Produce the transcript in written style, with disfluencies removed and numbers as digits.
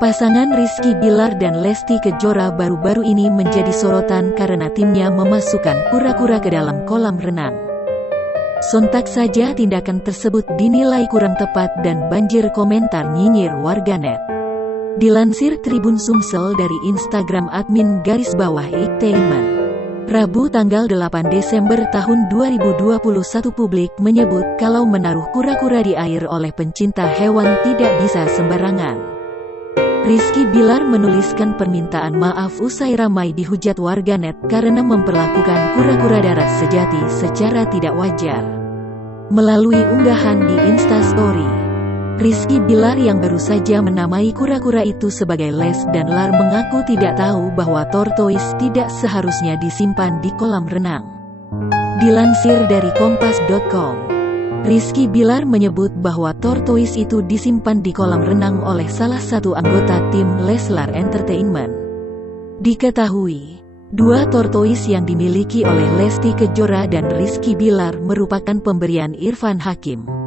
Pasangan Rizky Bilar dan Lesti Kejora baru-baru ini menjadi sorotan karena timnya memasukkan kura-kura ke dalam kolam renang. Sontak saja tindakan tersebut dinilai kurang tepat dan banjir komentar nyinyir warganet. Dilansir Tribun Sumsel dari Instagram @admin_entertainment, Rabu tanggal 8 Desember tahun 2021 publik menyebut kalau menaruh kura-kura di air oleh pencinta hewan tidak bisa sembarangan. Rizky Bilar menuliskan permintaan maaf usai ramai dihujat warganet karena memperlakukan kura-kura darat sejati secara tidak wajar. Melalui unggahan di Instastory, Rizky Bilar yang baru saja menamai kura-kura itu sebagai Les dan Lar mengaku tidak tahu bahwa tortoise tidak seharusnya disimpan di kolam renang. Dilansir dari kompas.com, Rizky Bilar menyebut bahwa tortoise itu disimpan di kolam renang oleh salah satu anggota tim Leslar Entertainment. Diketahui, dua tortoise yang dimiliki oleh Lesti Kejora dan Rizky Bilar merupakan pemberian Irfan Hakim.